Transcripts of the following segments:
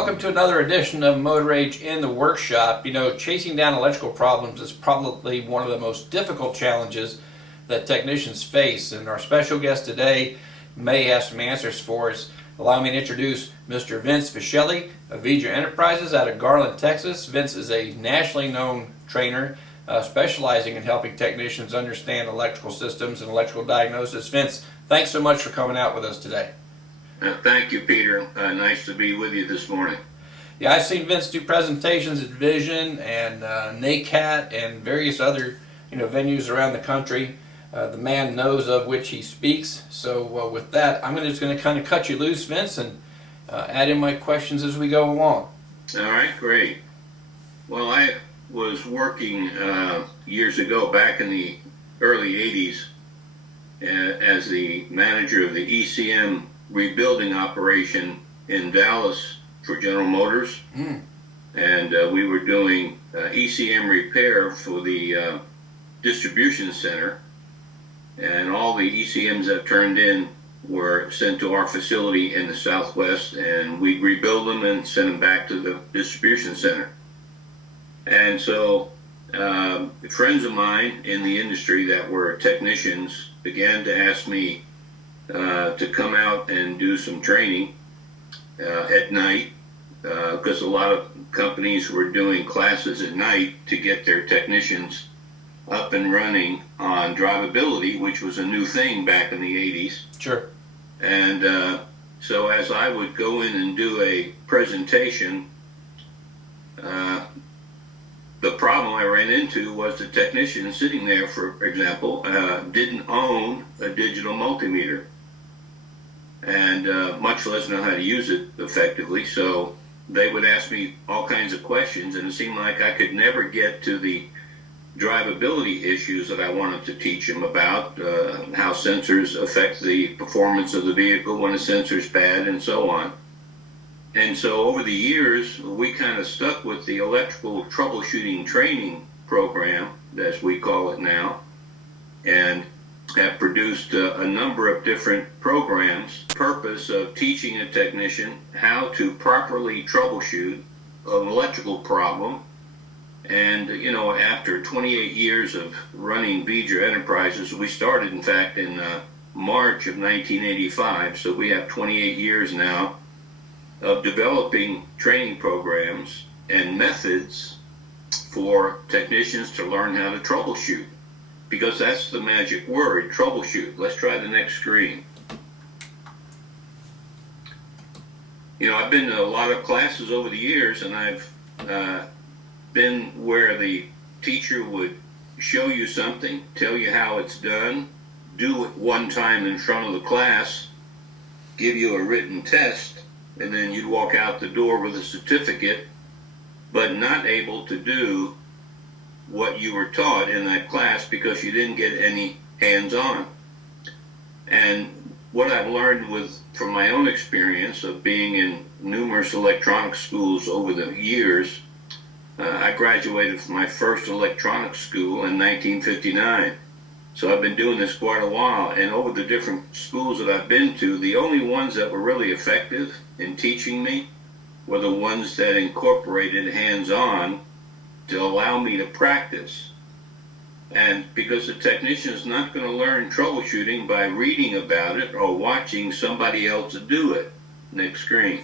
welcome to another edition of Motor Age in the Workshop. You know, chasing down electrical problems is probably one of the most difficult challenges that technicians face, and our special guest today may have some answers for us. Allow me to introduce Mr. Vince Fischelli of Veejer Enterprises out of Garland, Texas. Vince is a nationally known trainer specializing in helping technicians understand electrical systems and electrical diagnosis. Vince, thanks so much for coming out with us today. Thank you, Peter. Nice to be with you this morning. Yeah, I've seen Vince do presentations at Vision and NACAT and various other venues around the country. The man knows of which he speaks. So with that, I'm just going to kind of cut you loose, Vince, and add in my questions as we go along. All right, great. Well, I was working years ago, back in the early 80s, as the manager of the ECM rebuilding operation in Dallas for General Motors. And we were doing ECM repair for the distribution center, and all the ECMs that turned in were sent to our facility in the Southwest, and we'd rebuild them and send them back to the distribution center. And so friends of mine in the industry that were technicians began to ask me to come out and do some training at night, because a lot of companies were doing classes at night to get their technicians up and running on drivability, which was a new thing back in the 80s. Sure. And so as I would go in and do a presentation, the problem I ran into was the technician sitting there, for example, didn't own a digital multimeter, and much less know how to use it effectively. So they would ask me all kinds of questions, and it seemed like I could never get to the drivability issues that I wanted to teach them about, how sensors affect the performance of the vehicle when a sensor's bad, and so on. And so over the years, we kind of stuck with the electrical troubleshooting training program, as we call it now, and have produced a number of different programs. Purpose of teaching a technician how to properly troubleshoot an electrical problem. And, after 28 years of running Veejer Enterprises, we started, in fact, in March of 1985, so we have 28 years now of developing training programs and methods for technicians to learn how to troubleshoot, because that's the magic word, troubleshoot. Let's try the next screen. I've been to a lot of classes over the years, and I've been where the teacher would show you something, tell you how it's done, do it one time in front of the class, give you a written test, and then you'd walk out the door with a certificate, but not able to do what you were taught in that class because you didn't get any hands-on. And what I've learned from my own experience of being in numerous electronics schools over the years, I graduated from my first electronics school in 1959. So I've been doing this quite a while, and over the different schools that I've been to, the only ones that were really effective in teaching me were the ones that incorporated hands-on to allow me to practice. And because the technician is not going to learn troubleshooting by reading about it or watching somebody else do it. Next screen.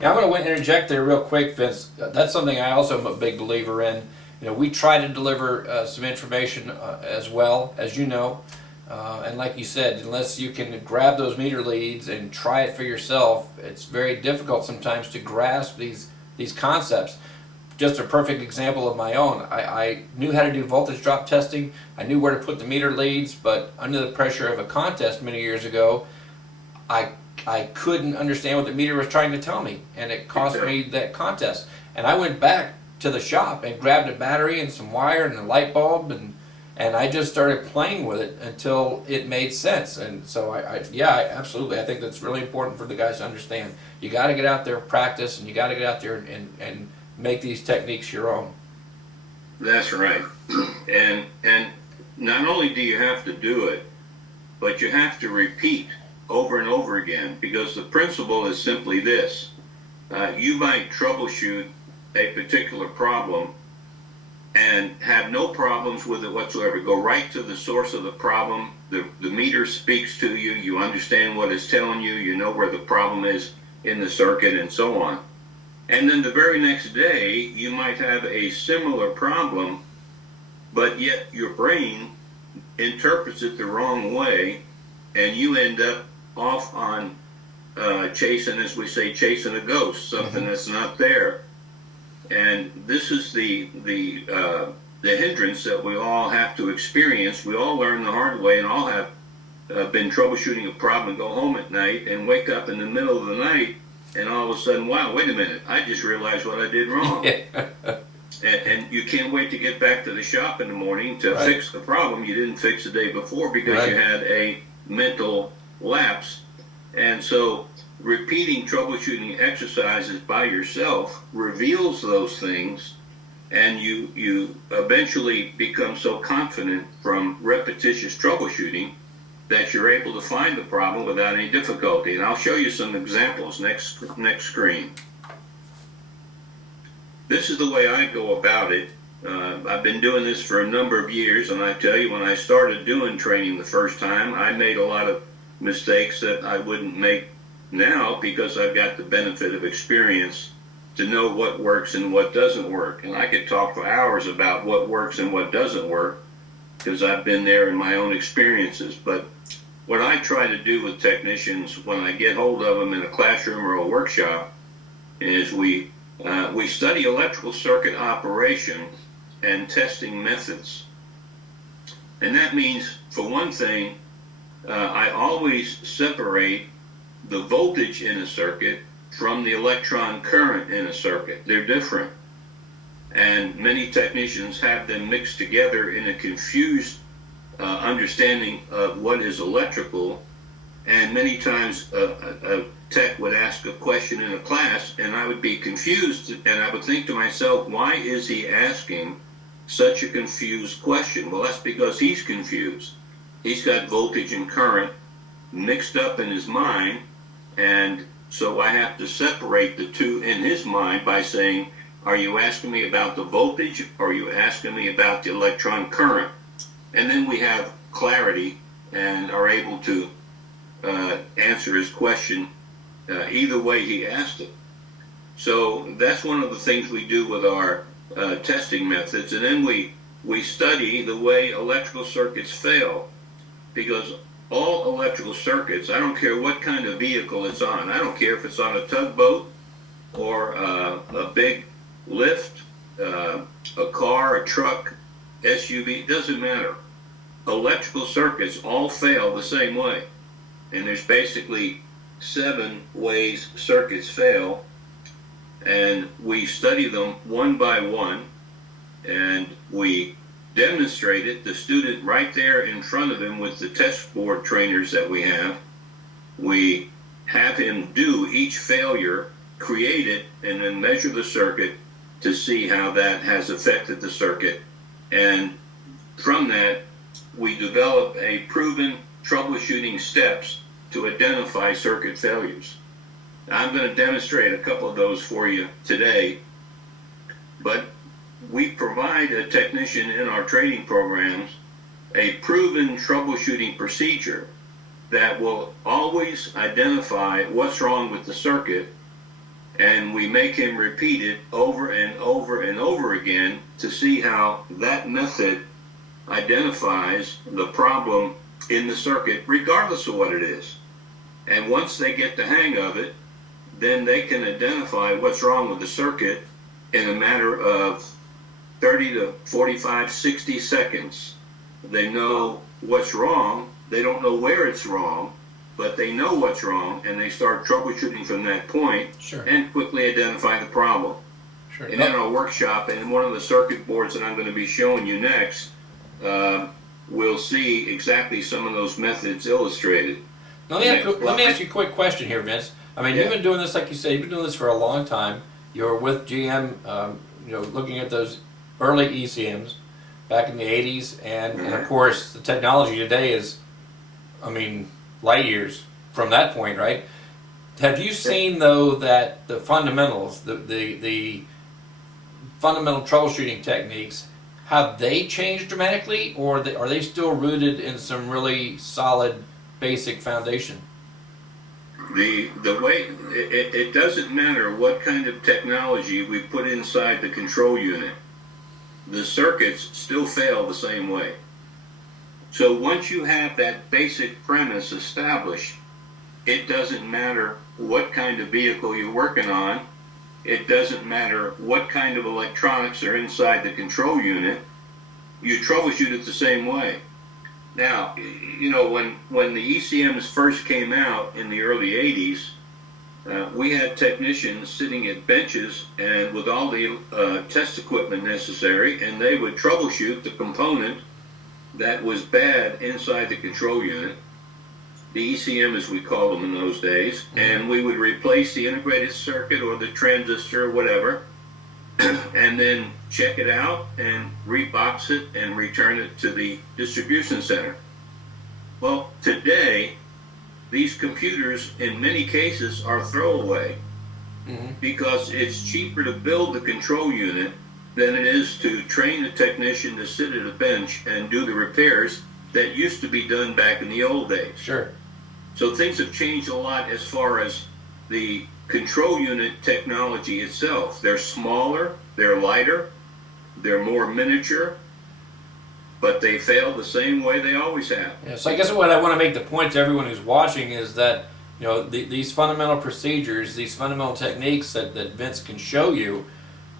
Yeah, I'm going to interject there real quick, Vince. That's something I also am a big believer in. We try to deliver some information as well, as you know. And like you said, unless you can grab those meter leads and try it for yourself, it's very difficult sometimes to grasp these concepts. Just a perfect example of my own. I knew how to do voltage drop testing. I knew where to put the meter leads, but under the pressure of a contest many years ago, I couldn't understand what the meter was trying to tell me, and it cost me that contest. And I went back to the shop and grabbed a battery and some wire and a light bulb, and I just started playing with it until it made sense. And so absolutely, I think that's really important for the guys to understand. You got to get out there and practice, and you got to get out there and make these techniques your own. That's right. And not only do you have to do it, but you have to repeat over and over again, because the principle is simply this: You might troubleshoot a particular problem and have no problems with it whatsoever. Go right to the source of the problem. The meter speaks to you. You understand what it's telling you. You know where the problem is in the circuit and so on. And then the very next day, you might have a similar problem, but yet your brain interprets it the wrong way, and you end up off on chasing, as we say, chasing a ghost, something that's not there. And this is the hindrance that we all have to experience. We all learn the hard way, and all have been troubleshooting a problem and go home at night and wake up in the middle of the night, and all of a sudden, wow, wait a minute, I just realized what I did wrong. And you can't wait to get back to the shop in the morning to fix the problem you didn't fix the day before because you had a mental lapse. And so repeating troubleshooting exercises by yourself reveals those things, and you eventually become so confident from repetitious troubleshooting that you're able to find the problem without any difficulty. And I'll show you some examples next screen. This is the way I go about it. I've been doing this for a number of years, and I tell you, when I started doing training the first time, I made a lot of mistakes that I wouldn't make now because I've got the benefit of experience to know what works and what doesn't work. And I could talk for hours about what works and what doesn't work because I've been there in my own experiences. But what I try to do with technicians when I get hold of them in a classroom or a workshop is we study electrical circuit operation and testing methods. And that means, for one thing, I always separate the voltage in a circuit from the electron current in a circuit. They're different. And many technicians have them mixed together in a confused understanding of what is electrical. And many times a tech would ask a question in a class, and I would be confused, and I would think to myself, why is he asking such a confused question? Well, that's because he's confused. He's got voltage and current mixed up in his mind, and so I have to separate the two in his mind by saying, are you asking me about the voltage, or are you asking me about the electron current? And then we have clarity and are able to answer his question either way he asked it. So that's one of the things we do with our testing methods. And then we study the way electrical circuits fail, because all electrical circuits, I don't care what kind of vehicle it's on, I don't care if it's on a tugboat or a big lift, a car, a truck, SUV, it doesn't matter. Electrical circuits all fail the same way. And there's basically 7 ways circuits fail, and we study them one by one, and we demonstrate it, the student right there in front of him with the test board trainers that we have. We have him do each failure, create it, and then measure the circuit to see how that has affected the circuit. And from that, we develop a proven troubleshooting steps to identify circuit failures. I'm going to demonstrate a couple of those for you today, but we provide a technician in our training programs a proven troubleshooting procedure that will always identify what's wrong with the circuit, and we make him repeat it over and over and over again to see how that method identifies the problem in the circuit, regardless of what it is. And once they get the hang of it, then they can identify what's wrong with the circuit in a matter of 30 to 45, 60 seconds. They know what's wrong. They don't know where it's wrong, but they know what's wrong, and they start troubleshooting from that point and quickly identify the problem. And in our workshop, and in one of the circuit boards that I'm going to be showing you next, we'll see exactly some of those methods illustrated. Now, let me ask you a quick question here, Vince. I mean, you've been doing this, like you said, you've been doing this for a long time. You were with GM, looking at those early ECMs back in the 80s, and of course, the technology today is, I mean, light years from that point, right? Have you seen though that the fundamentals, the fundamental troubleshooting techniques, have they changed dramatically, or are they still rooted in some really solid basic foundation? The way it doesn't matter what kind of technology we put inside the control unit, the circuits still fail the same way. So once you have that basic premise established, it doesn't matter what kind of vehicle you're working on. It doesn't matter what kind of electronics are inside the control unit. You troubleshoot it the same way. Now, you know, when the ECMs first came out in the early 80s, we had technicians sitting at benches and with all the test equipment necessary, and they would troubleshoot the component that was bad inside the control unit, the ECM as we called them in those days, and we would replace the integrated circuit or the transistor or whatever, and then check it out and rebox it and return it to the distribution center. Well, today, these computers in many cases are throwaway because it's cheaper to build the control unit than it is to train a technician to sit at a bench and do the repairs that used to be done back in the old days. Sure. So things have changed a lot as far as the control unit technology itself. They're smaller, they're lighter, they're more miniature, but they fail the same way they always have. Yeah, so I guess what I want to make the point to everyone who's watching is that, you know, these fundamental procedures, these fundamental techniques that Vince can show you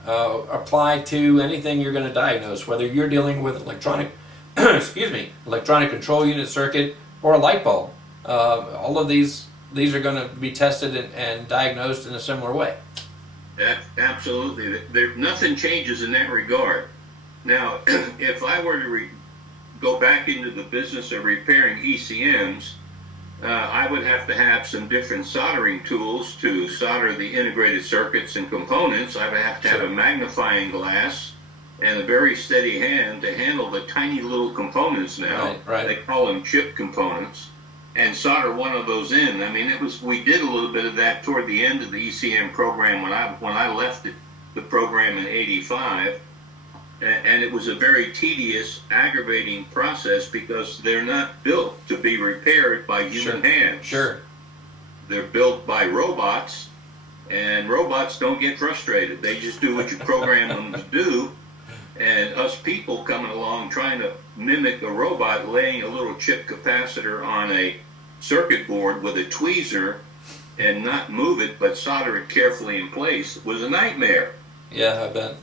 apply to anything you're going to diagnose, whether you're dealing with electronic, electronic control unit circuit or a light bulb. All of these are going to be tested and diagnosed in a similar way. Absolutely. Nothing changes in that regard. Now, if I were to go back into the business of repairing ECMs, I would have to have some different soldering tools to solder the integrated circuits and components. I would have to have a magnifying glass and a very steady hand to handle the tiny little components now. Right. They call them chip components. And solder one of those in. I mean, we did a little bit of that toward the end of the ECM program when I left the program in '85, and it was a very tedious, aggravating process because they're not built to be repaired by human hands. Sure. They're built by robots, and robots don't get frustrated. They just do what you program them to do. And us people coming along trying to mimic a robot laying a little chip capacitor on a circuit board with a tweezer and not move it but solder it carefully in place was a nightmare. Yeah, I bet.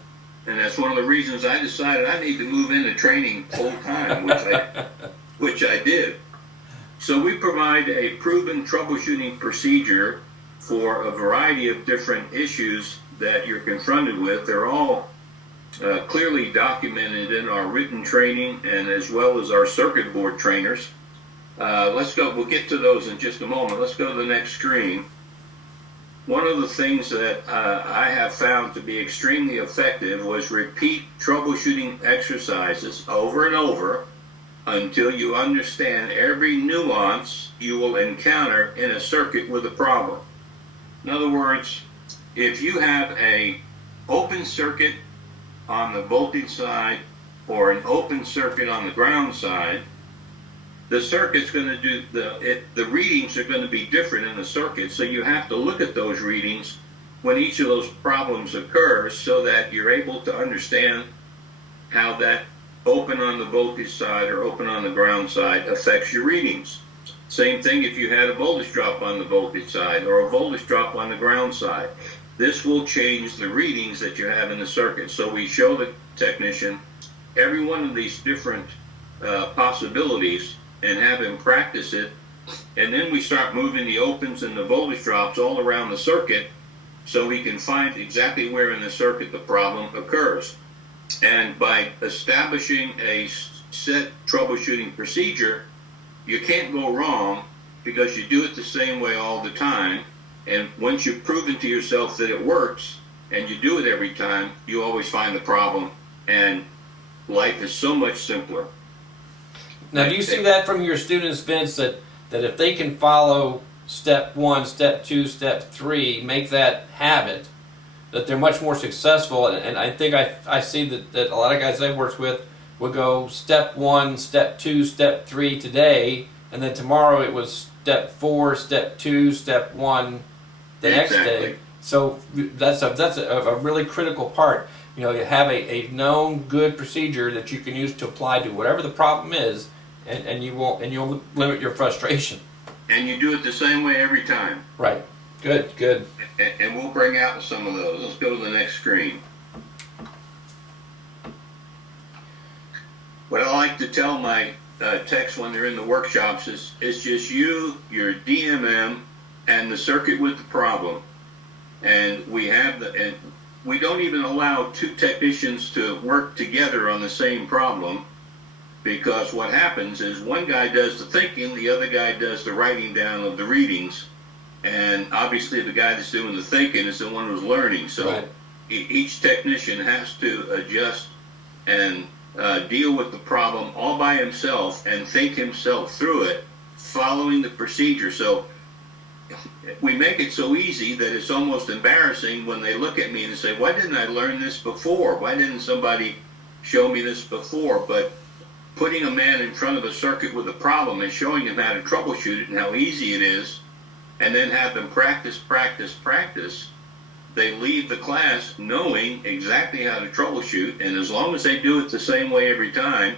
And that's one of the reasons I decided I need to move into training full time, which I did. So we provide a proven troubleshooting procedure for a variety of different issues that you're confronted with. They're all clearly documented in our written training and as well as our circuit board trainers. Let's go. We'll get to those in just a moment. Let's go to the next screen. One of the things that I have found to be extremely effective was repeat troubleshooting exercises over and over until you understand every nuance you will encounter in a circuit with a problem. In other words, if you have an open circuit on the voltage side or an open circuit on the ground side, the circuit's going to do the readings are going to be different in the circuit, so you have to look at those readings when each of those problems occurs so that you're able to understand how that open on the voltage side or open on the ground side affects your readings. Same thing if you had a voltage drop on the voltage side or a voltage drop on the ground side. This will change the readings that you have in the circuit. So we show the technician every one of these different possibilities and have him practice it. And then we start moving the opens and the voltage drops all around the circuit so we can find exactly where in the circuit the problem occurs. And by establishing a set troubleshooting procedure, you can't go wrong because you do it the same way all the time. And once you've proven to yourself that it works and you do it every time, you always find the problem, and life is so much simpler. Now, do you see that from your students, Vince, that if they can follow step 1, step 2, step 3, make that habit, that they're much more successful. And I think I see that a lot of guys I've worked with would go step 1, step 2, step 3 today, and then tomorrow it was step 4, step 2, step 1 the next day. So that's a really critical part. You know, you have a known good procedure that you can use to apply to whatever the problem is, and you'll limit your frustration. And you do it the same way every time. Right. Good. And we'll bring out some of those. Let's go to the next screen. What I like to tell my techs when they're in the workshops is it's just you, your DMM, and the circuit with the problem. And we don't even allow two technicians to work together on the same problem, because what happens is one guy does the thinking, the other guy does the writing down of the readings, and obviously the guy that's doing the thinking is the one who's learning. So right. Each technician has to adjust and deal with the problem all by himself and think himself through it, following the procedure. So we make it so easy that it's almost embarrassing when they look at me and say, why didn't I learn this before? Why didn't somebody show me this before? But putting a man in front of a circuit with a problem and showing him how to troubleshoot it and how easy it is, and then have them practice, they leave the class knowing exactly how to troubleshoot. And as long as they do it the same way every time,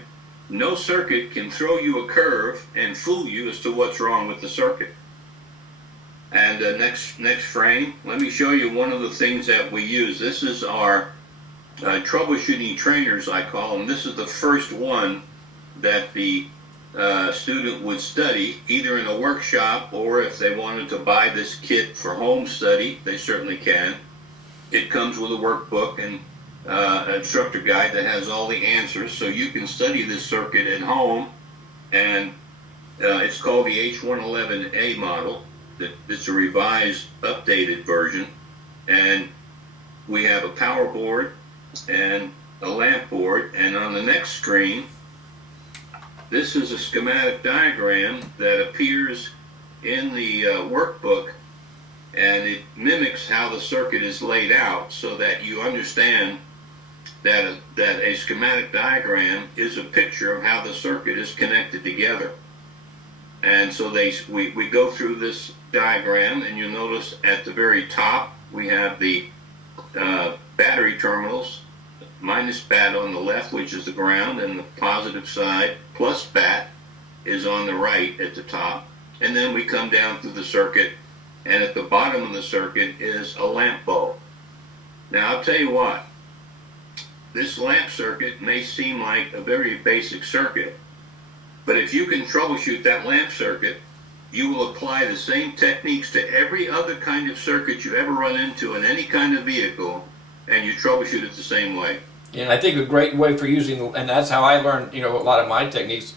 no circuit can throw you a curve and fool you as to what's wrong with the circuit. And next frame, let me show you one of the things that we use. This is our troubleshooting trainers, I call them. This is the first one that the student would study, either in a workshop or if they wanted to buy this kit for home study, they certainly can. It comes with a workbook and an instructor guide that has all the answers, so you can study this circuit at home. And it's called the H111A model. It's a revised, updated version. And we have a power board and a lamp board. And on the next screen, this is a schematic diagram that appears in the workbook, and it mimics how the circuit is laid out so that you understand that a schematic diagram is a picture of how the circuit is connected together. And so we go through this diagram, and you'll notice at the very top we have the battery terminals, minus bat on the left, which is the ground, and the positive side, plus bat, is on the right at the top. And then we come down through the circuit, and at the bottom of the circuit is a lamp bulb. Now, I'll tell you what, this lamp circuit may seem like a very basic circuit, but if you can troubleshoot that lamp circuit, you will apply the same techniques to every other kind of circuit you ever run into in any kind of vehicle, and you troubleshoot it the same way. And I think a great way for using, and that's how I learned, a lot of my techniques,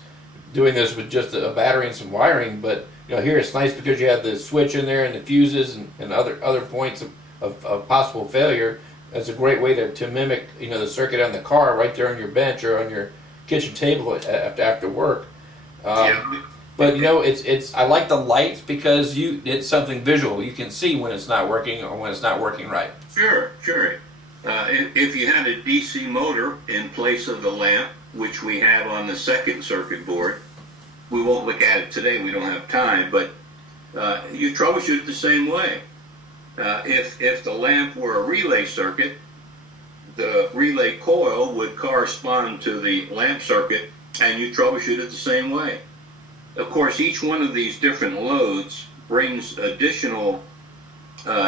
doing this with just a battery and some wiring. But here it's nice because you have the switch in there and the fuses and other points of possible failure. That's a great way to mimic the circuit on the car right there on your bench or on your kitchen table after work. Yeah. But it's I like the lights because it's something visual. You can see when it's not working or when it's not working right. Sure. If you had a DC motor in place of the lamp, which we have on the second circuit board, we won't look at it today, we don't have time, but you troubleshoot it the same way. If the lamp were a relay circuit, the relay coil would correspond to the lamp circuit, and you troubleshoot it the same way. Of course, each one of these different loads brings additional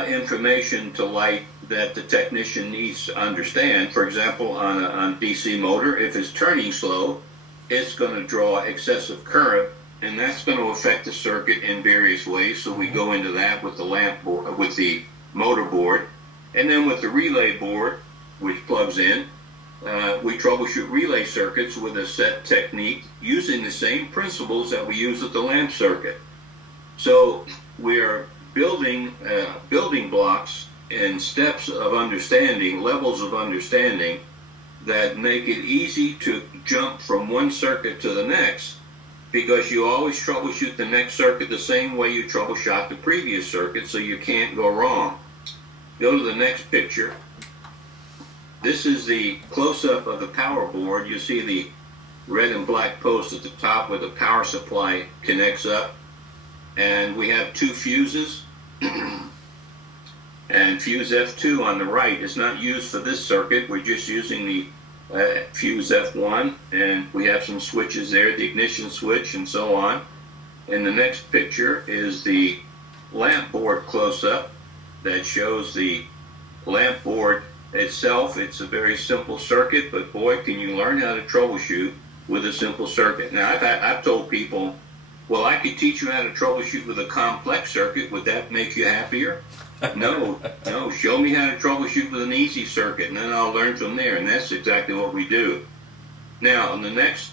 information to light that the technician needs to understand. For example, on a DC motor, if it's turning slow, it's going to draw excessive current, and that's going to affect the circuit in various ways. So we go into that with the lamp board, with the motor board, and then with the relay board, which plugs in. We troubleshoot relay circuits with a set technique using the same principles that we use with the lamp circuit. So we are building blocks and steps of understanding, levels of understanding that make it easy to jump from one circuit to the next because you always troubleshoot the next circuit the same way you troubleshot the previous circuit, so you can't go wrong. Go to the next picture. This is the close-up of the power board. You see the red and black post at the top where the power supply connects up. And we have two fuses. And fuse F2 on the right is not used for this circuit. We're just using the fuse F1, and we have some switches there, the ignition switch and so on. And the next picture is the lamp board close-up that shows the lamp board itself. It's a very simple circuit, but boy, can you learn how to troubleshoot with a simple circuit. Now, I've told people, well, I could teach you how to troubleshoot with a complex circuit. Would that make you happier? No, show me how to troubleshoot with an easy circuit, and then I'll learn from there, and that's exactly what we do. Now, on the next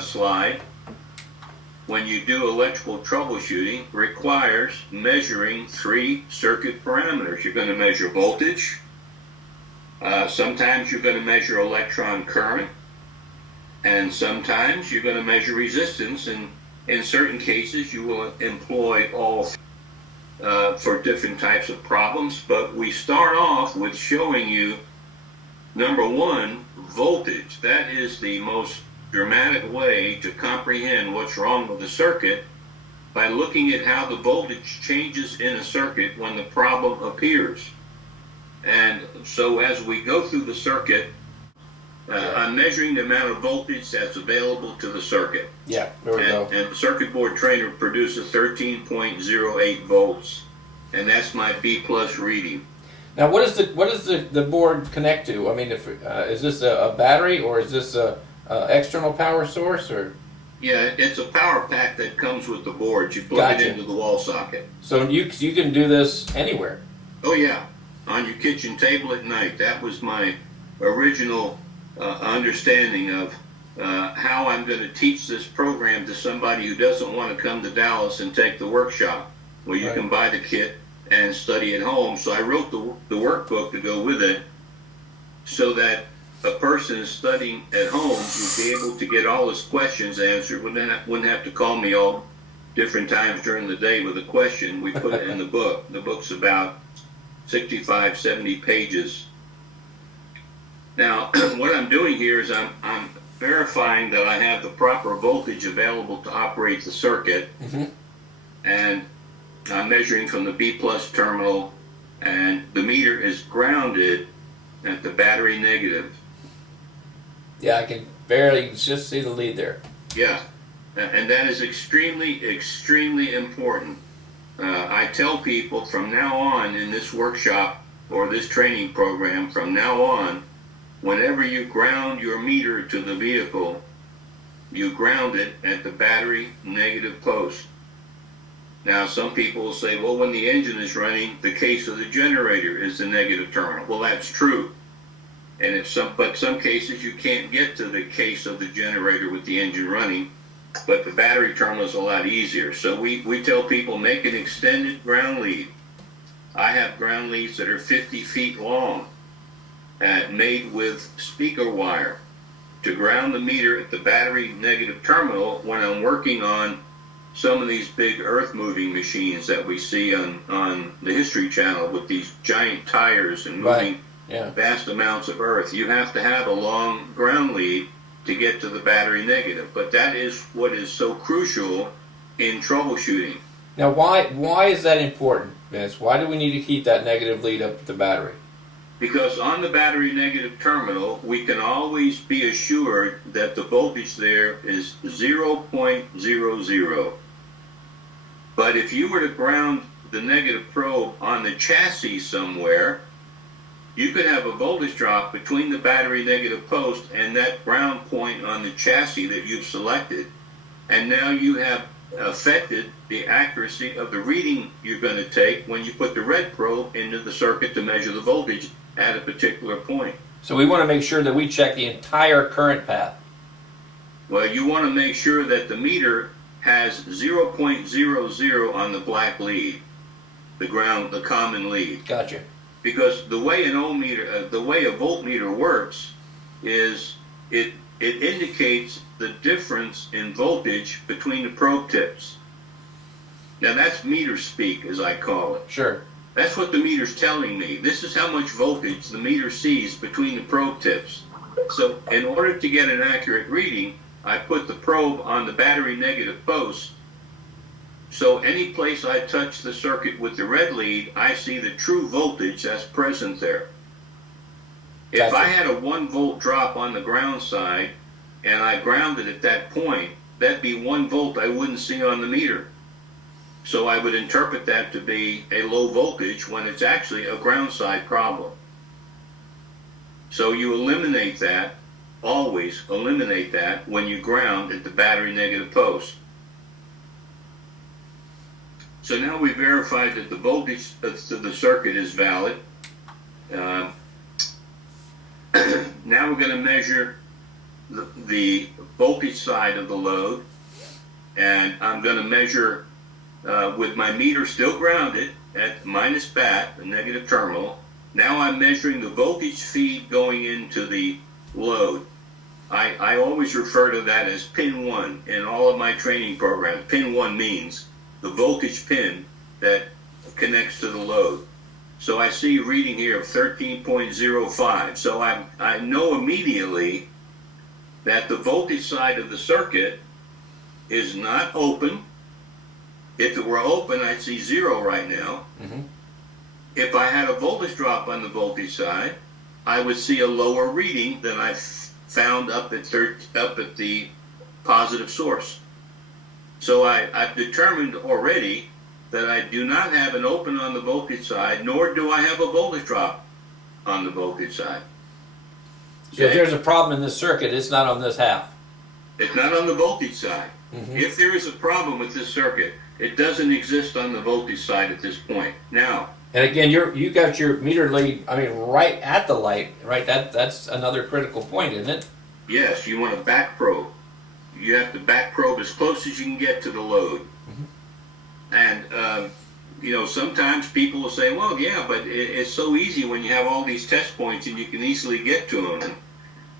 slide, when you do electrical troubleshooting, requires measuring 3 circuit parameters. You're going to measure voltage. Sometimes you're going to measure electron current, and sometimes you're going to measure resistance, and in certain cases you will employ all for different types of problems. But we start off with showing you, number one, voltage. That is the most dramatic way to comprehend what's wrong with the circuit, by looking at how the voltage changes in a circuit when the problem appears. And so as we go through the circuit, I'm measuring the amount of voltage that's available to the circuit. Yeah, there we go. And the circuit board trainer produces 13.08 volts, and that's my B plus reading. Now, what does the board connect to? I mean, is this a battery, or is this a external power source, or? Yeah, it's a power pack that comes with the board. You plug it into the wall socket. So you can do this anywhere? Oh yeah, on your kitchen table at night. That was my original understanding of how I'm going to teach this program to somebody who doesn't want to come to Dallas and take the workshop, where you can buy the kit and study at home. So I wrote the workbook to go with it, so that a person studying at home would be able to get all his questions answered, wouldn't have to call me all different times during the day with a question. We put it in the book. The book's about 65, 70 pages. Now, what I'm doing here is I'm verifying that I have the proper voltage available to operate the circuit, and I'm measuring from the B plus terminal, and the meter is grounded at the battery negative. Yeah, I can barely just see the lead there. Yeah, and that is extremely, extremely important. I tell people from now on in this workshop or this training program, from now on, whenever you ground your meter to the vehicle, you ground it at the battery negative post. Now, some people will say, well, when the engine is running, the case of the generator is the negative terminal. Well, that's true. And but some cases you can't get to the case of the generator with the engine running, but the battery terminal is a lot easier. So we tell people, make an extended ground lead. I have ground leads that are 50 feet long, made with speaker wire, to ground the meter at the battery negative terminal when I'm working on some of these big earth moving machines that we see on the History Channel with these giant tires and moving vast amounts of earth. You have to have a long ground lead to get to the battery negative. But that is what is so crucial in troubleshooting. Now, why is that important, Vince? Why do we need to keep that negative lead up to the battery? Because on the battery negative terminal, we can always be assured that the voltage there is 0.00. But if you were to ground the negative probe on the chassis somewhere, you could have a voltage drop between the battery negative post and that ground point on the chassis that you've selected. And now you have affected the accuracy of the reading you're going to take when you put the red probe into the circuit to measure the voltage at a particular point. So we want to make sure that we check the entire current path. Well, you want to make sure that the meter has 0.00 on the black lead, the common lead. Gotcha. Because the way a voltmeter works is it indicates the difference in voltage between the probe tips. Now that's meter speak, as I call it. Sure. That's what the meter's telling me. This is how much voltage the meter sees between the probe tips. So in order to get an accurate reading, I put the probe on the battery negative post. So any place I touch the circuit with the red lead, I see the true voltage that's present there. If I had a 1 volt drop on the ground side and I grounded at that point, that'd be 1 volt I wouldn't see on the meter. So I would interpret that to be a low voltage when it's actually a ground side problem. So you eliminate that, always eliminate that when you ground at the battery negative post. So now we verified that the voltage of the circuit is valid. Now we're going to measure the voltage side of the load, and I'm going to measure with my meter still grounded at minus bat, the negative terminal. Now I'm measuring the voltage feed going into the load. I always refer to that as pin 1 in all of my training programs. Pin 1 means the voltage pin that connects to the load. So I see a reading here of 13.05. So I know immediately that the voltage side of the circuit is not open. If it were open, I'd see 0 right now. Mm-hmm. If I had a voltage drop on the voltage side, I would see a lower reading than I found up at the positive source. So I've determined already that I do not have an open on the voltage side, nor do I have a voltage drop on the voltage side. So if there's a problem in this circuit, it's not on this half. It's not on the voltage side. Mm-hmm. If there is a problem with this circuit, it doesn't exist on the voltage side at this point. Now, and again, you got your meter lead, right at the light, right? That's another critical point, isn't it? Yes, you want to back probe. You have to back probe as close as you can get to the load. Mm-hmm. And, sometimes people will say, well, yeah, but it's so easy when you have all these test points and you can easily get to them. And,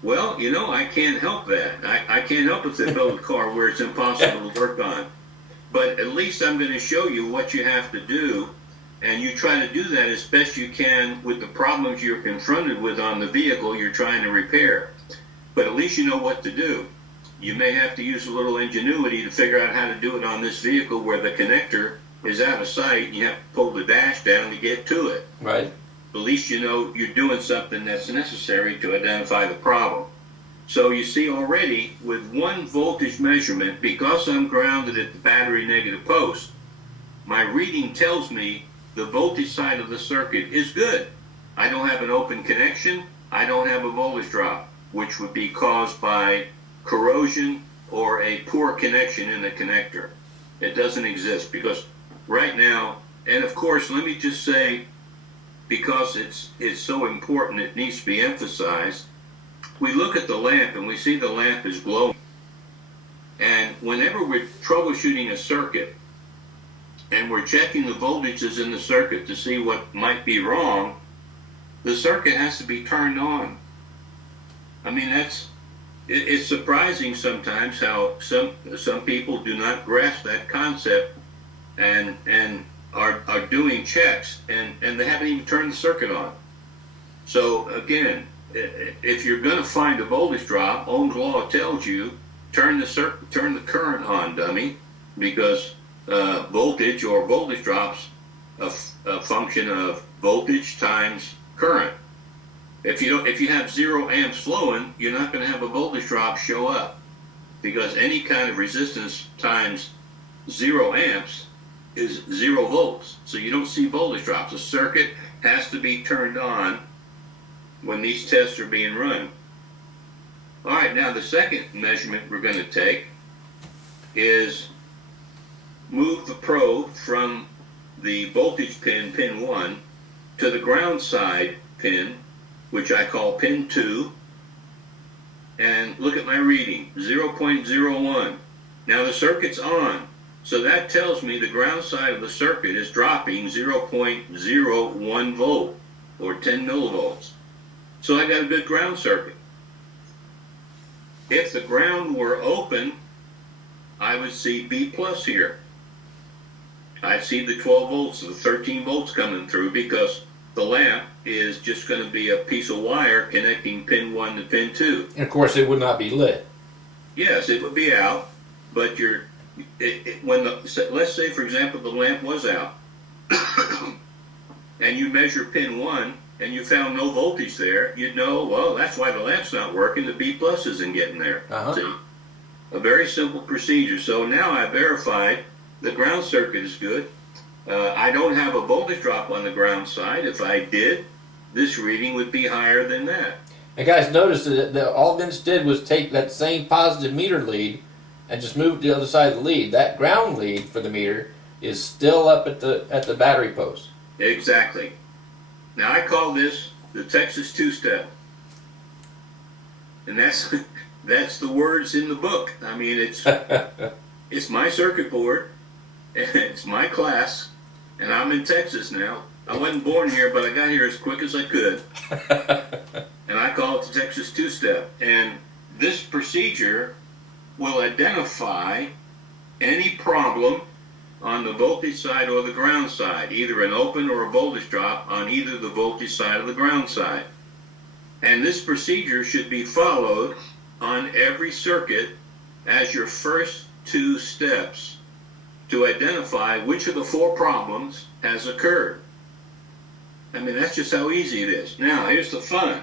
well, I can't help that. I can't help if they build a car where it's impossible to work on. But at least I'm going to show you what you have to do, and you try to do that as best you can with the problems you're confronted with on the vehicle you're trying to repair. But at least you know what to do. You may have to use a little ingenuity to figure out how to do it on this vehicle where the connector is out of sight and you have to pull the dash down to get to it. Right. At least you know you're doing something that's necessary to identify the problem. So you see already with 1 voltage measurement, because I'm grounded at the battery negative post, my reading tells me the voltage side of the circuit is good. I don't have an open connection. I don't have a voltage drop, which would be caused by corrosion or a poor connection in the connector. It doesn't exist because right now, and of course, let me just say, because it's so important, it needs to be emphasized. We look at the lamp and we see the lamp is glowing. And whenever we're troubleshooting a circuit and we're checking the voltages in the circuit to see what might be wrong, the circuit has to be turned on. It's surprising sometimes how some people do not grasp that concept and are doing checks and they haven't even turned the circuit on. So again, if you're going to find a voltage drop, Ohm's law tells you turn the current on, dummy, because voltage or voltage drops a function of voltage times current. If you have 0 amps flowing, you're not going to have a voltage drop show up, because any kind of resistance times 0 amps is 0 volts. So you don't see voltage drops. The circuit has to be turned on when these tests are being run. All right, now the second measurement we're going to take is move the probe from the voltage pin, pin 1, to the ground side pin, which I call pin 2, and look at my reading, 0.01. Now the circuit's on, so that tells me the ground side of the circuit is dropping 0.01 volt, or 10 millivolts. So I got a good ground circuit. If the ground were open, I would see B plus here. I'd see the 12 volts, the 13 volts coming through, because the lamp is just going to be a piece of wire connecting pin 1 to pin 2. And of course, it would not be lit. Yes, it would be out, but let's say, for example, the lamp was out, and you measure pin 1, and you found no voltage there, you'd know, well, that's why the lamp's not working, the B plus isn't getting there. See? A very simple procedure. So now I verified the ground circuit is good. I don't have a voltage drop on the ground side. If I did, this reading would be higher than that. And guys, notice that all Vince did was take that same positive meter lead and just move to the other side of the lead. That ground lead for the meter is still up at the battery post. Exactly. Now I call this the Texas two-step, and that's the words in the book. I mean, it's my circuit board, and it's my class, and I'm in Texas now. I wasn't born here, but I got here as quick as I could. And I call it the Texas two-step. And this procedure will identify any problem on the voltage side or the ground side, either an open or a voltage drop on either the voltage side or the ground side. And this procedure should be followed on every circuit as your first 2 steps to identify which of the 4 problems has occurred. I mean, that's just how easy it is. Now, here's the fun.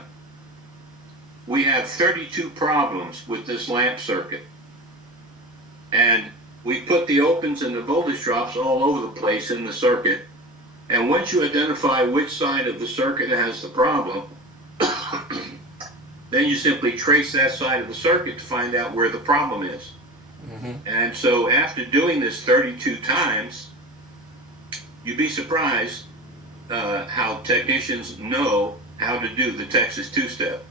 We have 32 problems with this lamp circuit. And we put the opens and the voltage drops all over the place in the circuit. And once you identify which side of the circuit has the problem, then you simply trace that side of the circuit to find out where the problem is. Mm-hmm. And so after doing this 32 times, you'd be surprised how technicians know how to do the Texas two-step.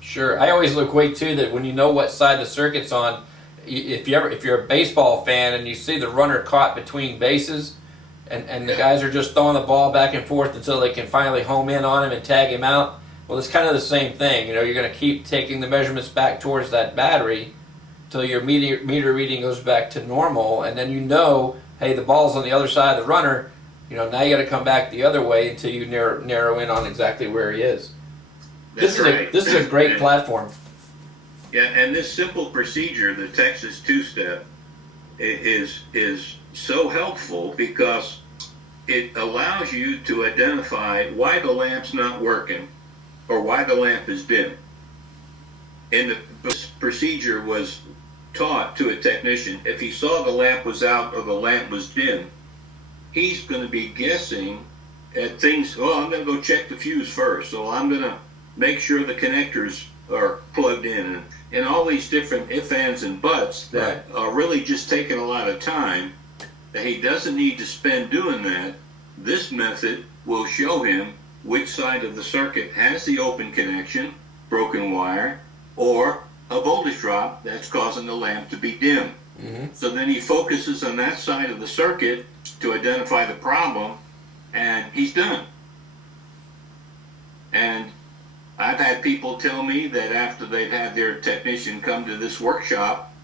Sure. I always equate too that when you know what side the circuit's on, if you're a baseball fan and you see the runner caught between bases, and the guys are just throwing the ball back and forth until they can finally home in on him and tag him out. Well, it's kind of the same thing. You know, you're going to keep taking the measurements back towards that battery till your meter reading goes back to normal, and then you know, hey, the ball's on the other side of the runner. You know, now you got to come back the other way until you narrow in on exactly where he is. This is a great platform. Yeah, and this simple procedure, the Texas two-step, is so helpful because it allows you to identify why the lamp's not working or why the lamp is dim. And the procedure was taught to a technician. If he saw the lamp was out or the lamp was dim, he's going to be guessing at things. Oh, I'm going to go check the fuse first. So I'm going to make sure the connectors are plugged in. And all these different ifs, ands, and buts that are really just taking a lot of time that he doesn't need to spend doing that. This method will show him which side of the circuit has the open connection, broken wire, or a voltage drop that's causing the lamp to be dim. Mm-hmm. So then he focuses on that side of the circuit to identify the problem, and he's done. And I've had people tell me that after they've had their technician come to this workshop,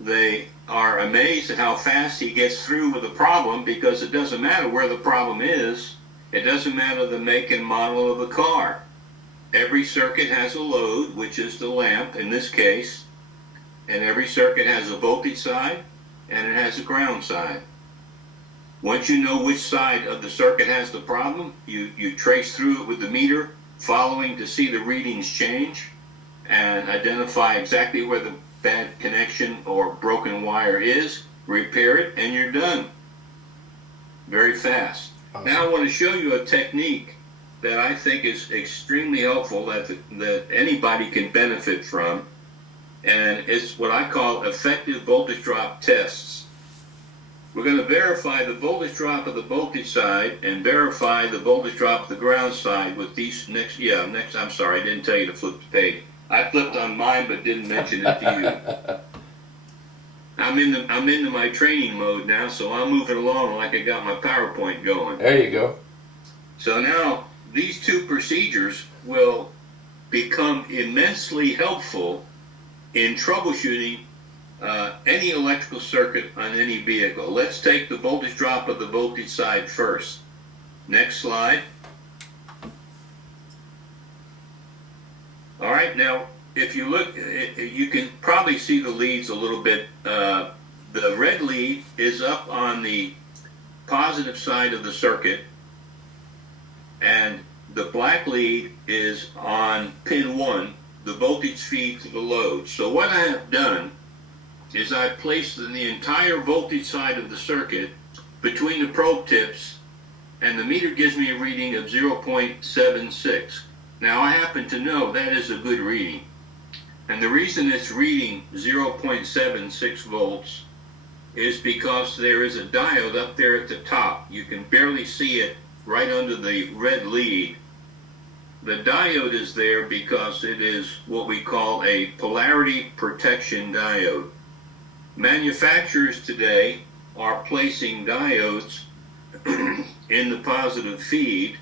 they are amazed at how fast he gets through with the problem, because it doesn't matter where the problem is. It doesn't matter the make and model of the car. Every circuit has a load, which is the lamp in this case, and every circuit has a voltage side and it has a ground side. Once you know which side of the circuit has the problem, you trace through it with the meter, following to see the readings change and identify exactly where the bad connection or broken wire is, repair it, and you're done. Very fast. Awesome. Now I want to show you a technique that I think is extremely helpful that anybody can benefit from, and it's what I call effective voltage drop tests. We're going to verify the voltage drop of the voltage side and verify the voltage drop of the ground side with these next, I'm sorry, I didn't tell you to flip the page. I flipped on mine but didn't mention it to you. I'm into my training mode now, so I'm moving along like I got my PowerPoint going. There you go. So now these two procedures will become immensely helpful in troubleshooting any electrical circuit on any vehicle. Let's take the voltage drop of the voltage side first. Next slide. All right, now if you look, you can probably see the leads a little bit. The red lead is up on the positive side of the circuit, and the black lead is on pin 1, the voltage feed to the load. So what I have done is I've placed the entire voltage side of the circuit between the probe tips, and the meter gives me a reading of 0.76. Now I happen to know that is a good reading. And the reason it's reading 0.76 volts is because there is a diode up there at the top. You can barely see it right under the red lead. The diode is there because it is what we call a polarity protection diode. Manufacturers today are placing diodes in the positive feed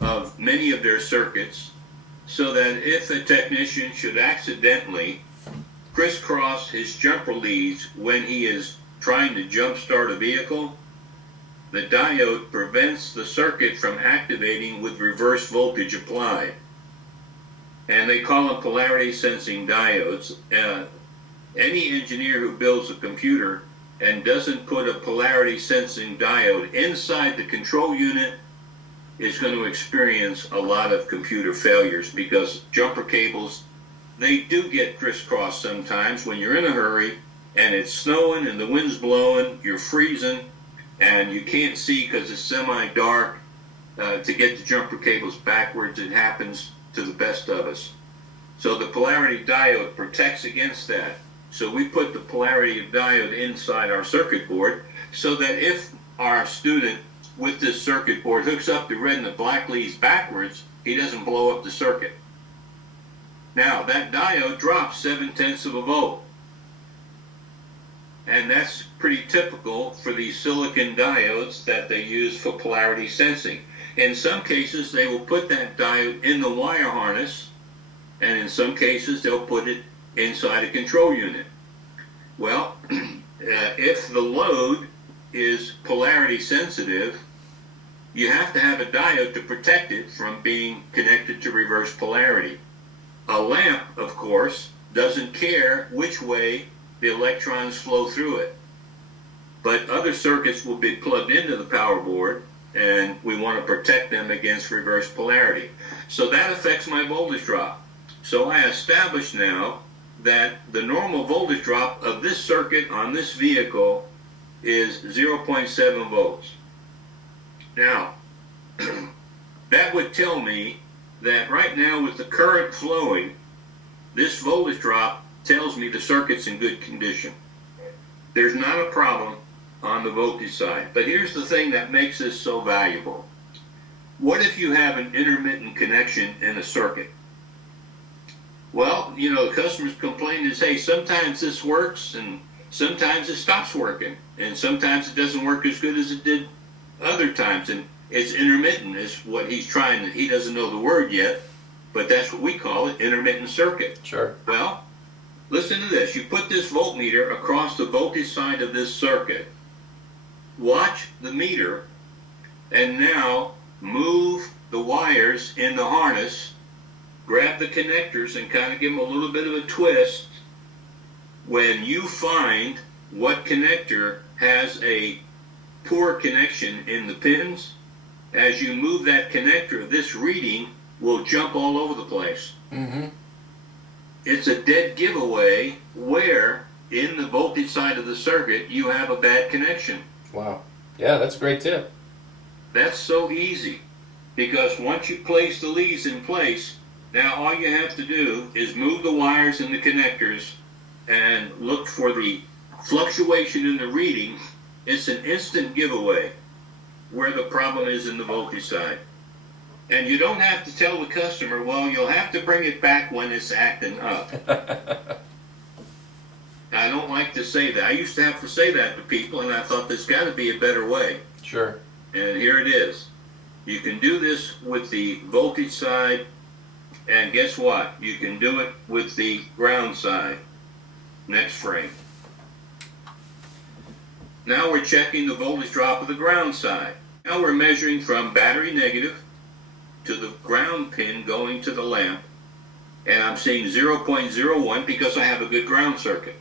of many of their circuits, so that if a technician should accidentally crisscross his jumper leads when he is trying to jump start a vehicle, the diode prevents the circuit from activating with reverse voltage applied. And they call them polarity sensing diodes. Any engineer who builds a computer and doesn't put a polarity sensing diode inside the control unit is going to experience a lot of computer failures, because jumper cables, they do get crisscrossed sometimes when you're in a hurry and it's snowing and the wind's blowing, you're freezing, and you can't see because it's semi-dark to get the jumper cables backwards. It happens to the best of us. So the polarity diode protects against that. So we put the polarity diode inside our circuit board so that if our student with this circuit board hooks up the red and the black leads backwards, he doesn't blow up the circuit. Now that diode drops 0.7 of a volt. And that's pretty typical for these silicon diodes that they use for polarity sensing. In some cases, they will put that diode in the wire harness, and in some cases, they'll put it inside a control unit. Well, if the load is polarity sensitive, you have to have a diode to protect it from being connected to reverse polarity. A lamp, of course, doesn't care which way the electrons flow through it. But other circuits will be plugged into the power board, and we want to protect them against reverse polarity. So that affects my voltage drop. So I established now that the normal voltage drop of this circuit on this vehicle is 0.7 volts. Now, that would tell me that right now with the current flowing, this voltage drop tells me the circuit's in good condition. There's not a problem on the voltage side. But here's the thing that makes this so valuable. What if you have an intermittent connection in a circuit? Well, you know, the customers complain is, hey, sometimes this works and sometimes it stops working, and sometimes it doesn't work as good as it did other times, and it's intermittent is what he's trying to, he doesn't know the word yet, but that's what we call it, intermittent circuit. Sure. Well, listen to this. You put this voltmeter across the voltage side of this circuit, watch the meter, and now move the wires in the harness, grab the connectors and kind of give them a little bit of a twist. When you find what connector has a poor connection in the pins, as you move that connector, this reading will jump all over the place. Mm-hmm. It's a dead giveaway where in the voltage side of the circuit you have a bad connection. Wow. Yeah, that's a great tip. That's so easy, because once you place the leads in place, now all you have to do is move the wires and the connectors and look for the fluctuation in the reading. It's an instant giveaway where the problem is in the voltage side. And you don't have to tell the customer, well, you'll have to bring it back when it's acting up. I don't like to say that. I used to have to say that to people, and I thought there's got to be a better way. Sure. And here it is. You can do this with the voltage side, And guess what? You can do it with the ground side. Next frame. Now we're checking the voltage drop of the ground side. Now we're measuring from battery negative to the ground pin going to the lamp. And I'm seeing 0.01 because I have a good ground circuit.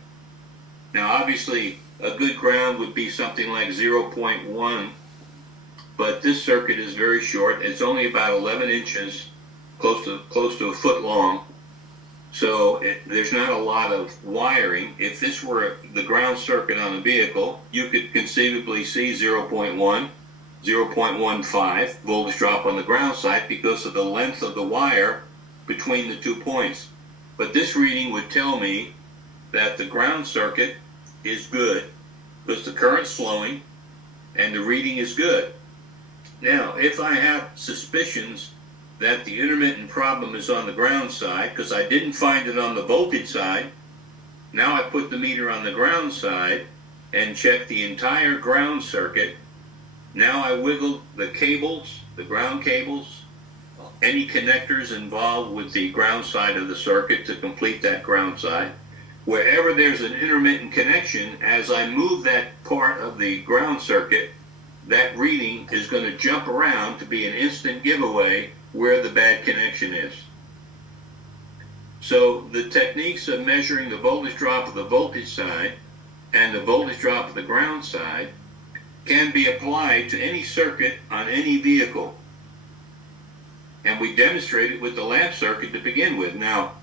Now obviously a good ground would be something like 0.1, but this circuit is very short. It's only about 11 inches, close to a foot long. So there's not a lot of wiring. If this were the ground circuit on a vehicle, you could conceivably see 0.1, 0.15 voltage drop on the ground side because of the length of the wire between the 2 points. But this reading would tell me that the ground circuit is good because the current's flowing and the reading is good. Now, if I have suspicions that the intermittent problem is on the ground side because I didn't find it on the voltage side, now I put the meter on the ground side and check the entire ground circuit. Now I wiggle the cables, the ground cables, any connectors involved with the ground side of the circuit to complete that ground side. Wherever there's an intermittent connection, as I move that part of the ground circuit, that reading is going to jump around to be an instant giveaway where the bad connection is. So the techniques of measuring the voltage drop of the voltage side and the voltage drop of the ground side can be applied to any circuit on any vehicle. And we demonstrate it with the lamp circuit to begin with. Now,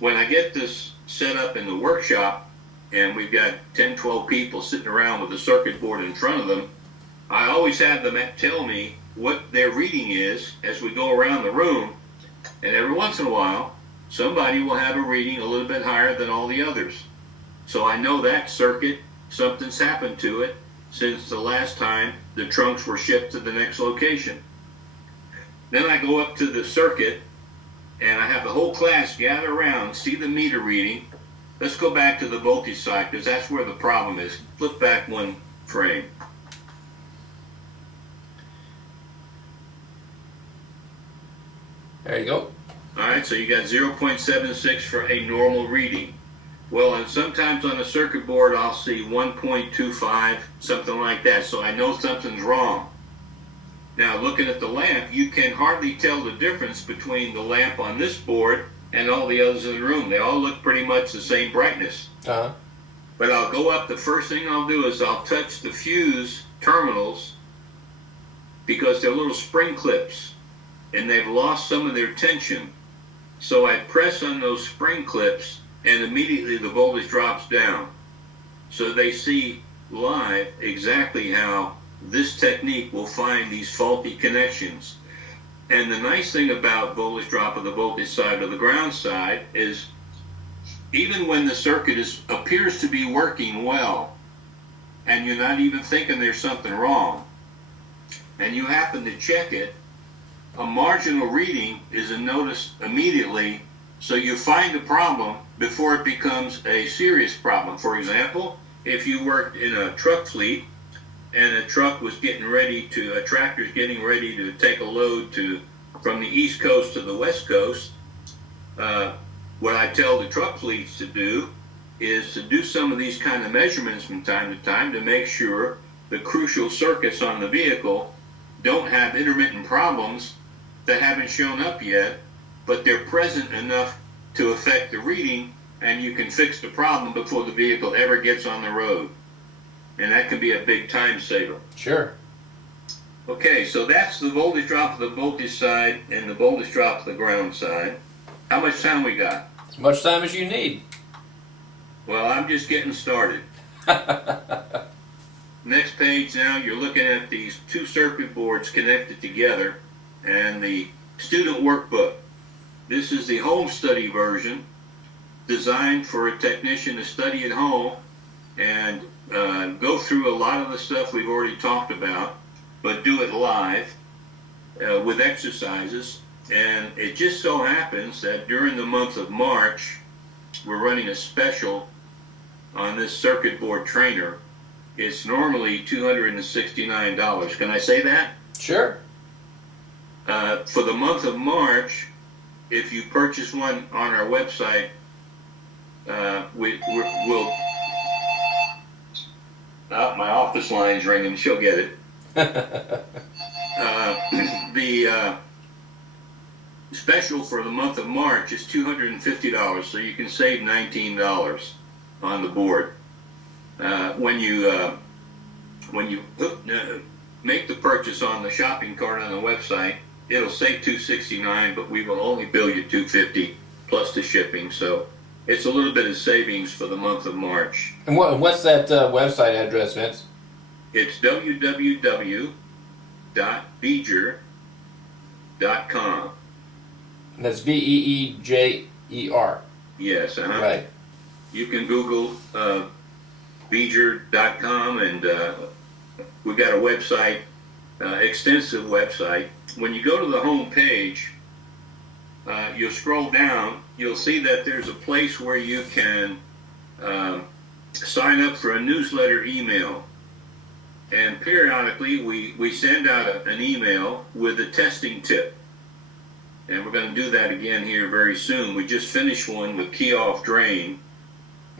when I get this set up in the workshop and we've got 10, 12 people sitting around with a circuit board in front of them, I always have them tell me what their reading is as we go around the room. And every once in a while, somebody will have a reading a little bit higher than all the others. So I know that circuit, something's happened to it since the last time the trunks were shipped to the next location. Then I go up to the circuit and I have the whole class gather around, see the meter reading. Let's go back to the voltage side because that's where the problem is. Flip back one frame. There you go. All right, so you got 0.76 for a normal reading. Well, and sometimes on a circuit board, I'll see 1.25, something like that, so I know something's wrong. Now, looking at the lamp, you can hardly tell the difference between the lamp on this board and all the others in the room. They all look pretty much the same brightness. Uh-huh. But I'll go up, the first thing I'll do is I'll touch the fuse terminals because they're little spring clips and they've lost some of their tension. So I press on those spring clips and immediately the voltage drops down. So they see live exactly how this technique will find these faulty connections. And the nice thing about voltage drop of the voltage side or the ground side is even when the circuit appears to be working well and you're not even thinking there's something wrong and you happen to check it, a marginal reading is noticed immediately, so you find the problem before it becomes a serious problem. For example, if you worked in a truck fleet and a tractor's getting ready to take a load from the East Coast to the West Coast, what I tell the truck fleets to do is to do some of these kind of measurements from time to time to make sure the crucial circuits on the vehicle don't have intermittent problems that haven't shown up yet, but they're present enough to affect the reading, and you can fix the problem before the vehicle ever gets on the road. And that can be a big time saver. Sure. Okay, so that's the voltage drop of the voltage side and the voltage drop of the ground side. How much time we got? As much time as you need. Well, I'm just getting started. Next page now, you're looking at these two circuit boards connected together and the student workbook. This is the home study version designed for a technician to study at home and go through a lot of the stuff we've already talked about, but do it live with exercises. And it just so happens that during the month of March, we're running a special on this circuit board trainer. It's normally $269. Can I say that? Sure. For the month of March, if you purchase one on our website, we'll. My office line's ringing. She'll get it. The special for the month of March is $250, so you can save $19 on the board. When you make the purchase on the shopping cart on the website, it'll say $269, but we will only bill you $250 plus the shipping. So it's a little bit of savings for the month of March. And what's that website address, Vince? It's www.veejer.com. And that's Veejer. Yes, Right. You can Google Veejer.com, and we've got a website, extensive website. When you go to the home page, you'll scroll down, you'll see that there's a place where you can sign up for a newsletter email. And periodically we send out an email with a testing tip. And we're going to do that again here very soon. We just finished one with key off drain.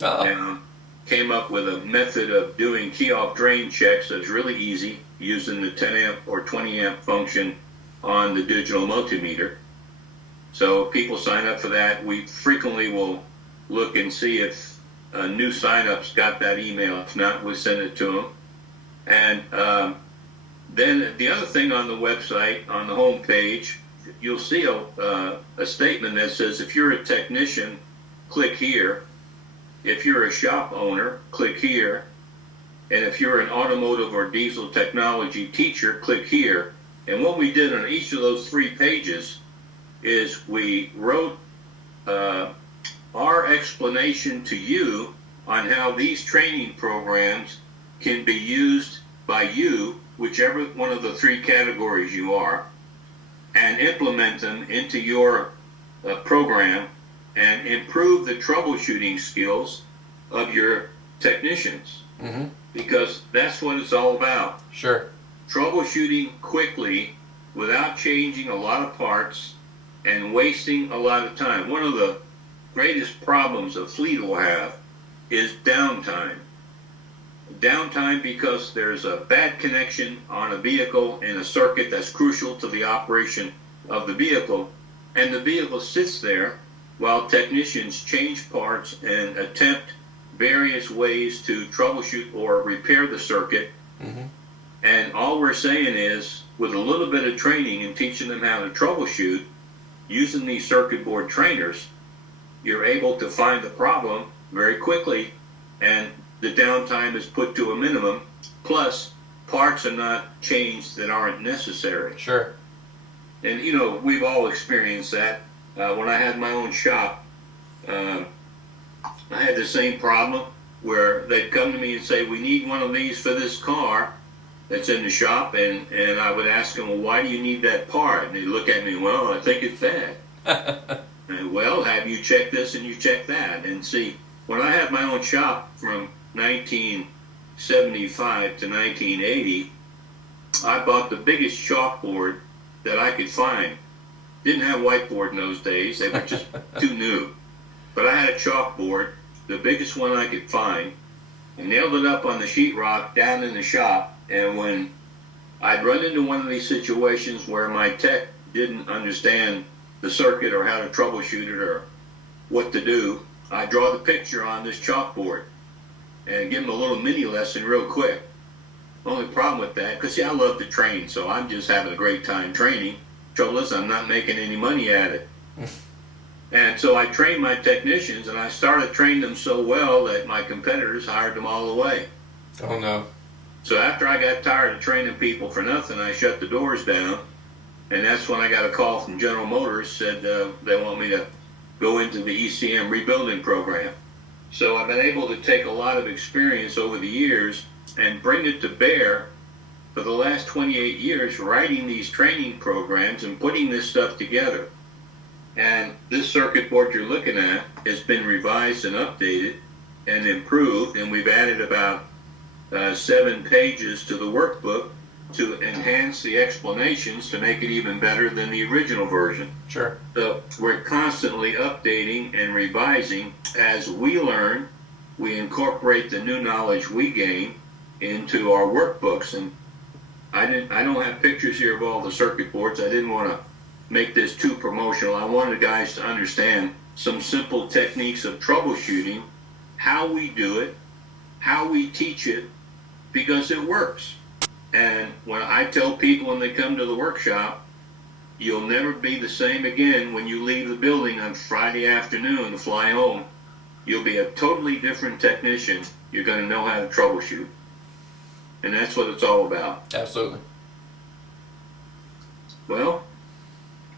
And came up with a method of doing key off drain checks that's really easy, using the 10 amp or 20 amp function on the digital multimeter. So people sign up for that. We frequently will look and see if new signups got that email. If not, we send it to them. And then the other thing on the website, on the home page, you'll see a statement that says, if you're a technician, click here. If you're a shop owner, click here. And if you're an automotive or diesel technology teacher, click here. And what we did on each of those 3 pages is we wrote our explanation to you on how these training programs can be used by you, whichever one of the 3 categories you are, and implement them into your program and improve the troubleshooting skills of your technicians. Mm-hmm. Because that's what it's all about. Sure. Troubleshooting quickly without changing a lot of parts and wasting a lot of time. One of the greatest problems a fleet will have is downtime. Downtime because there's a bad connection on a vehicle in a circuit that's crucial to the operation of the vehicle, and the vehicle sits there while technicians change parts and attempt various ways to troubleshoot or repair the circuit. Mm-hmm. And all we're saying is, with a little bit of training and teaching them how to troubleshoot, using these circuit board trainers, you're able to find the problem very quickly, and the downtime is put to a minimum, plus parts are not changed that aren't necessary. Sure. And, you know, we've all experienced that. When I had my own shop, I had the same problem where they'd come to me and say, we need one of these for this car that's in the shop, and I would ask them, well, why do you need that part? And they'd look at me, well, I think it's bad. And, well, have you checked this and you checked that? And see, when I had my own shop from 1975 to 1980, I bought the biggest chalkboard that I could find. Didn't have whiteboard in those days. They were just too new. But I had a chalkboard, the biggest one I could find, and nailed it up on the sheetrock down in the shop. And when I'd run into one of these situations where my tech didn't understand the circuit or how to troubleshoot it or what to do, I'd draw the picture on this chalkboard and give them a little mini lesson real quick. Only problem with that, because, I love to train, so I'm just having a great time training. Trouble is, I'm not making any money at it. And so I trained my technicians, and I started training them so well that my competitors hired them all away. Oh, no. So after I got tired of training people for nothing, I shut the doors down, and that's when I got a call from General Motors, said they want me to go into the ECM rebuilding program. So I've been able to take a lot of experience over the years and bring it to bear for the last 28 years, writing these training programs and putting this stuff together. And this circuit board you're looking at has been revised and updated and improved, and we've added about 7 pages to the workbook to enhance the explanations to make it even better than the original version. Sure. So we're constantly updating and revising as we learn. We incorporate the new knowledge we gain into our workbooks. And I don't have pictures here of all the circuit boards. I didn't want to make this too promotional. I wanted guys to understand some simple techniques of troubleshooting, how we do it, how we teach it, because it works. And when I tell people when they come to the workshop, you'll never be the same again when you leave the building on Friday afternoon to fly home. You'll be a totally different technician. You're going to know how to troubleshoot. And that's what it's all about. Absolutely. Well,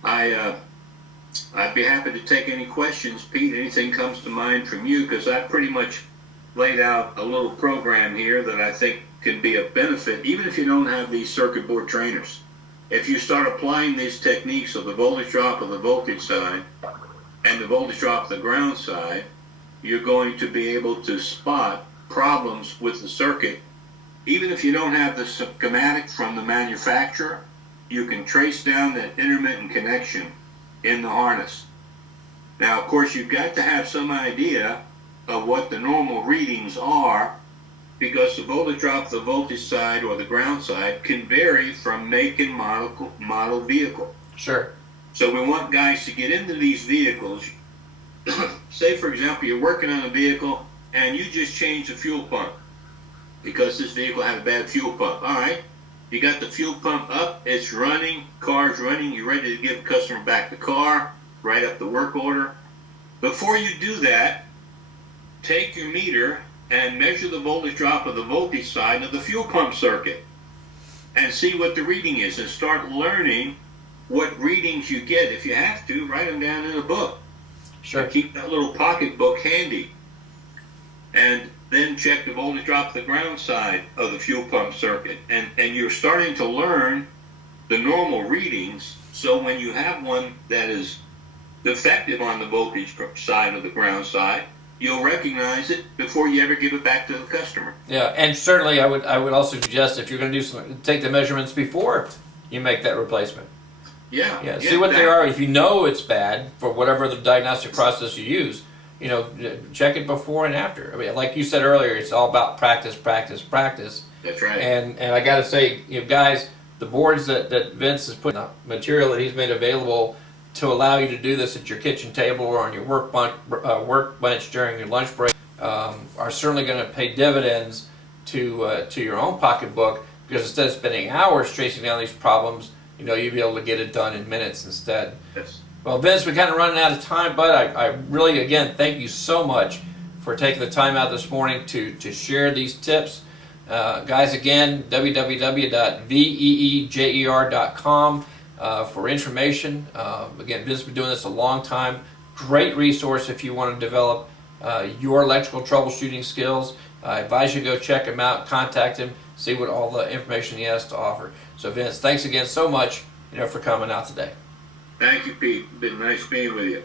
I'd be happy to take any questions. Pete, anything comes to mind from you? Because I pretty much laid out a little program here that I think can be of benefit, even if you don't have these circuit board trainers. If you start applying these techniques of the voltage drop of the voltage side and the voltage drop of the ground side, you're going to be able to spot problems with the circuit. Even if you don't have the schematic from the manufacturer, you can trace down that intermittent connection in the harness. Now, of course, you've got to have some idea of what the normal readings are, because the voltage drop of the voltage side or the ground side can vary from make and model vehicle. Sure. So we want guys to get into these vehicles. Say, for example, you're working on a vehicle and you just changed the fuel pump because this vehicle had a bad fuel pump. All right, you got the fuel pump up, it's running, car's running, you're ready to give the customer back the car, write up the work order. Before you do that, take your meter and measure the voltage drop of the voltage side of the fuel pump circuit and see what the reading is, and start learning what readings you get. If you have to, write them down in a book. Sure. And keep that little pocket book handy. And then check the voltage drop of the ground side of the fuel pump circuit. And you're starting to learn the normal readings, so when you have one that is defective on the voltage side of the ground side, you'll recognize it before you ever give it back to the customer. Yeah, and certainly I would also suggest, if you're going to do something, take the measurements before you make that replacement. Yeah. See what they are. If you know it's bad for whatever the diagnostic process you use, check it before and after. I mean, like you said earlier, it's all about practice. That's right. And I got to say, guys, the boards that Vince has put up, material that he's made available to allow you to do this at your kitchen table or on your workbench during your lunch break, are certainly going to pay dividends to your own pocketbook, because instead of spending hours tracing down these problems, you'll be able to get it done in minutes instead. Yes. Well, Vince, we're kind of running out of time, but I really, again, thank you so much for taking the time out this morning to share these tips. Guys, again, www.veejer.com for information. Again, Vince has been doing this a long time. Great resource if you want to develop your electrical troubleshooting skills. I advise you to go check him out, contact him, see what all the information he has to offer. So, Vince, thanks again so much for coming out today. Thank you, Pete. It's been nice being with you.